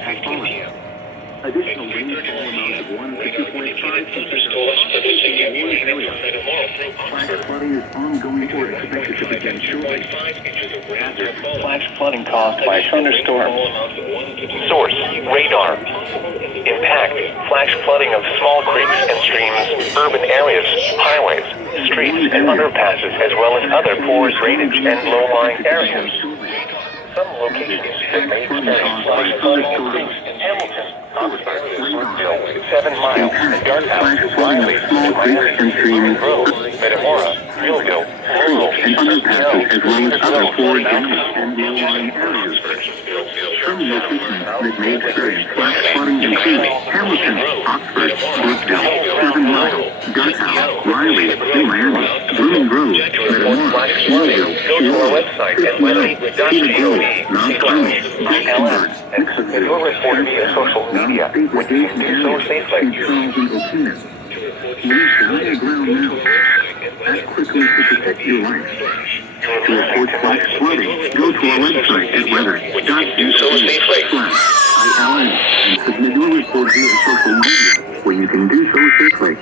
has fallen. Additional rainfall amounts of 1 to 2.5 inches flash flooding is ongoing or expected to begin shortly. Hazard: flash flooding caused by thunderstorms. Source: radar. Impact: flash flooding of small creeks and streams, urban areas, highways, streets, and underpasses, as well as other poor drainage and low-lying areas. Some locations that may experience flash flooding include Hamilton, Oxford, Brookville, 7 Mile, and Dartmouth, Riley, Miami, Grove, Metamora, Millville, Rural, And underpasses as well as other poor drainage and low-lying areas. Some locations that may experience flash flooding include Hamilton, Oxford, Brookville, 7 Mile, Dartmouth, Riley, New Miami, Blooming Grove, Metamora, Millville, go to our website at weather.gov/Mount and submit your report via social media, which you can do so safely. Leave the higher ground now. Act quickly to protect your life. To report flash flooding, go to our website at weather.gov/ILN and submit your report via social media, where you can do so safely.